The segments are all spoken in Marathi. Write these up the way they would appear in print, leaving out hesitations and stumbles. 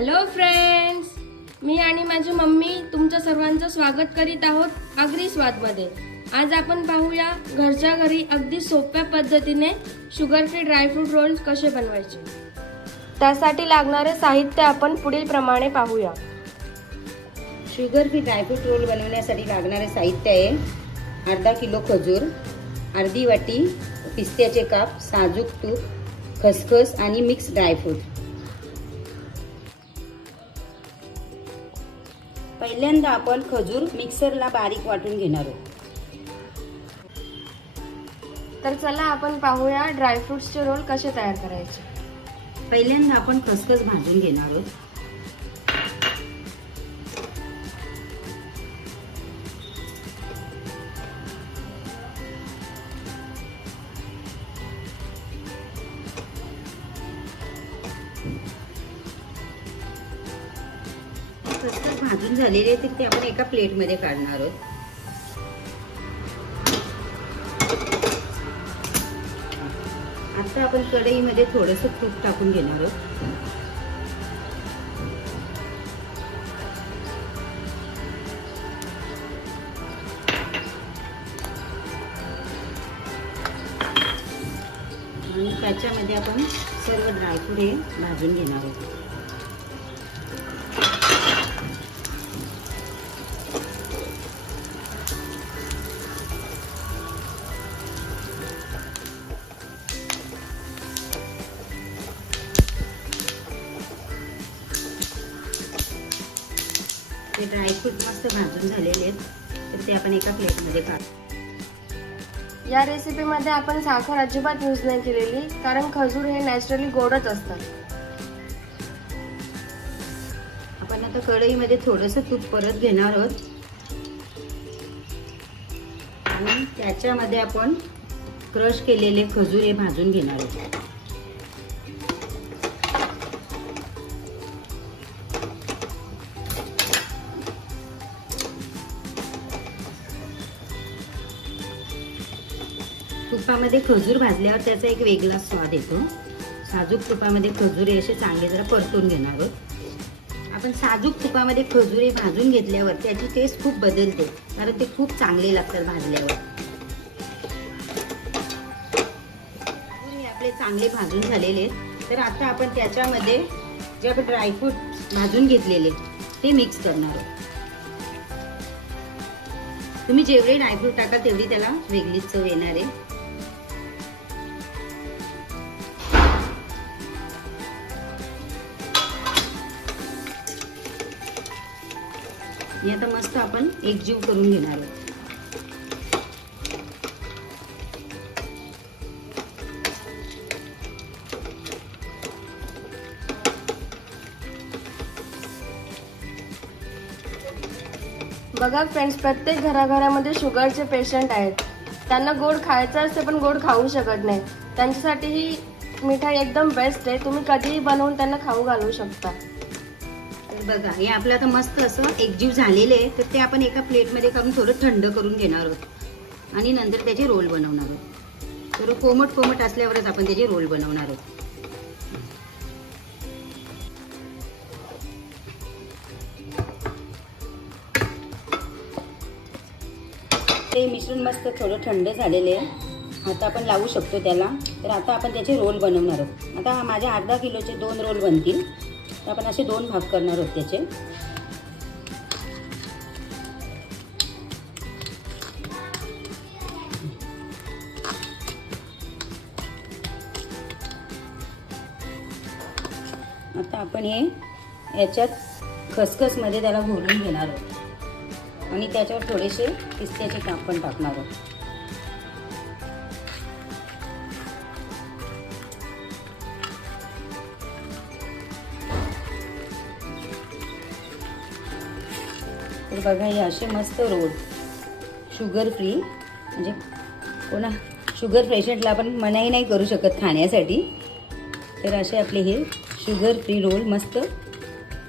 हॅलो फ्रेंड्स, मी आणि माझी मम्मी तुमच्या सर्वांचं स्वागत करीत आहोत आगरी स्वादमध्ये। आज आपण पाहूया घरच्या घरी अगदी सोप्या पद्धतीने शुगर फ्री ड्रायफ्रूट रोल्स कसे बनवायचे। त्यासाठी लागणारे साहित्य आपण पुढील प्रमाणे पाहूया। शुगर फ्री ड्रायफ्रूट रोल बनवण्यासाठी लागणारे साहित्य आहे अर्धा किलो खजूर, अर्धी वाटी पिस्त्याचे काप, साजूक तूप, खसखस आणि मिक्स ड्रायफ्रूट। पहिल्यांदा आपण खजूर मिक्सरला बारीक वाटून घेणार आहोत। तर चला आपण पाहूया ड्रायफ्रुट्सचे रोल कसे तयार करायचे। पहिल्यांदा आपण खसखस भाजून घेणार आहोत। खसखस भाजून झालेले तर ते आपण एका प्लेट मध्ये काढणार आहोत। आता आपण कढईमध्ये थोडंसं तूप टाकून घेणार आहोत। आणि त्याच्यामध्ये आपण सर्व ड्रायफ्रूट हे भाजून घेणार आहोत। हे ड्रायफ्रूट मस्त भाजून झालेले आहेत तर ते आपण एका प्लेटमध्ये काढू। या रेसिपीमध्ये आपण साखर अजिबात यूज नाही केलेली, कारण खजूर हे नॅचरली गोडच असतात। आपण आता कढईमध्ये थोडंसं तूप परत घेणार आहोत आणि त्याच्यामध्ये आपण क्रश केलेले खजूर हे भाजून घेणार आहोत। तुपामध्ये खजूर भाजल्यावर त्याचा एक वेगळा स्वाद येतो। साजूक तुपामध्ये खजूर हे असे चांगले जरा परतून घेणार आहोत। आपण साजूक तुपामध्ये खजूर हे भाजून घेतल्यावर त्याची टेस्ट खूप बदलते, कारण ते खूप चांगले लागतात भाजल्यावर। हे आपले चांगले भाजून झालेले तर आता आपण त्याच्यामध्ये जे आपण ड्रायफ्रूट भाजून घेतलेले ते मिक्स करणार आहोत। तुम्ही जेवढे ड्रायफ्रूट टाका तेवढी त्याला वेगळीच चव येणार आहे। हे आता मस्त आपण एकजीव करून घेणार आहोत। बघा फ्रेंड्स, प्रत्येक घराघरामध्ये शुगरचे पेशंट आहेत। त्यांना गोड खायचं असते पण गोड खाऊ शकत नाही। त्यांच्यासाठी ही मिठाई एकदम बेस्ट आहे। तुम्ही कधीही बनवून त्यांना खाऊ घालू शकता। बघा हे आपलं आता मस्त असं एकजीव झालेले आहे तर ते आपण एका प्लेटमध्ये काढून थोडं थंड करून घेणार आहोत आणि नंतर त्याचे रोल बनवणार आहोत। थोडं कोमट असल्यावरच आपण त्याचे रोल बनवणार आहोत। ते मिश्रण मस्त थोडं थंड झालेले आहे, आता आपण लावू शकतो त्याला। तर आता आपण त्याचे रोल बनवणार आहोत। आता माझ्या अर्धा किलोचे 2 रोल बनतील तर आपण असे 2 भाग करणार आहोत त्याचे। आता आपण हे याच्यात खसखसमध्ये त्याला घोलून घेणार आहोत आणि त्याच्यावर थोडेसे पिस्त्याचे काप पण टाकणार आहोत। तर बघा हे असे मस्त रोल शुगर फ्री, म्हणजे कोणा शुगर पेशंटला आपण मनाई नाही करू शकत खाण्यासाठी, तर असे आपले हे शुगर फ्री रोल मस्त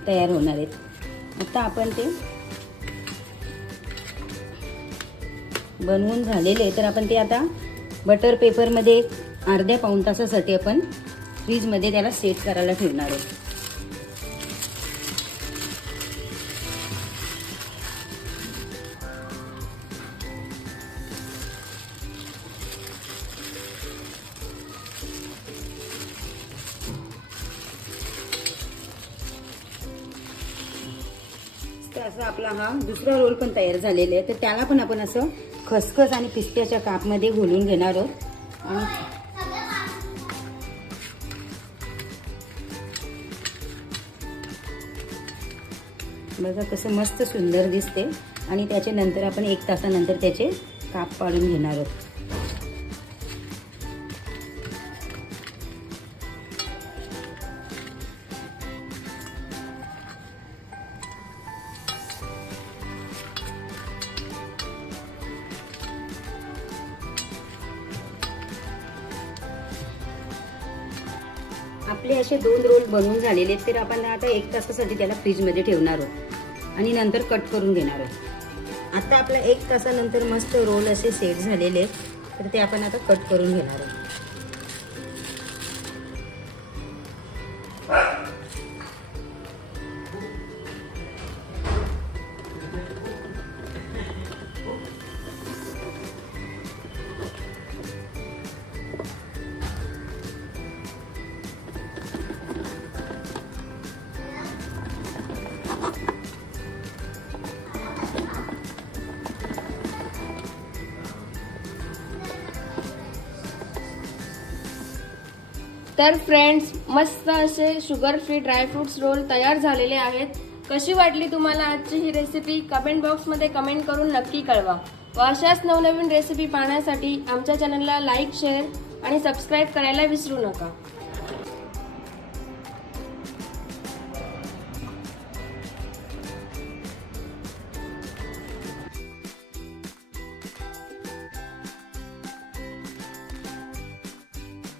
तयार होणार आहेत। आता आपण ते बनवून झालेले तर आपण ते आता बटर पेपरमध्ये अर्ध्या पाऊण तासासाठी आपण फ्रीजमध्ये त्याला सेट करायला ठेवणार आहोत। मस्त असा आपला हा दुसरा रोल पण तयार झालेला आहे. तर त्याला पण आपण असं खसखस आणि पिस्त्याच्या कापमध्ये घोलून घेणार आहोत. आणि बघा कसं मस्त सुंदर दिसते. आणि त्याच्यानंतर आपण 1 तासानंतर त्याचे काप पाडून घेणार आहोत. आपले असे 2 रोल बनवून झालेले आहेत. तर आपण आता 1 तासासाठी त्याला फ्रीजमध्ये ठेवणार आहोत आणि नंतर कट करून घेणार आहोत. आता आपला 1 तासानंतर मस्त रोल असे सेट झालेले आहेत. तर ते आपण आता कट करून घेणार आहोत. तर फ्रेंड्स, मस्त असे शुगर फ्री ड्रायफ्रुट्स रोल तयार झालेले आहेत. कशी वाटली तुम्हाला आजची ही रेसिपी कमेंट बॉक्समध्ये कमेंट करून नक्की कळवा. व अशाच नवनवीन रेसिपी पाहण्यासाठी आमच्या चॅनलला लाईक, शेअर आणि सबस्क्राईब करायला विसरू नका.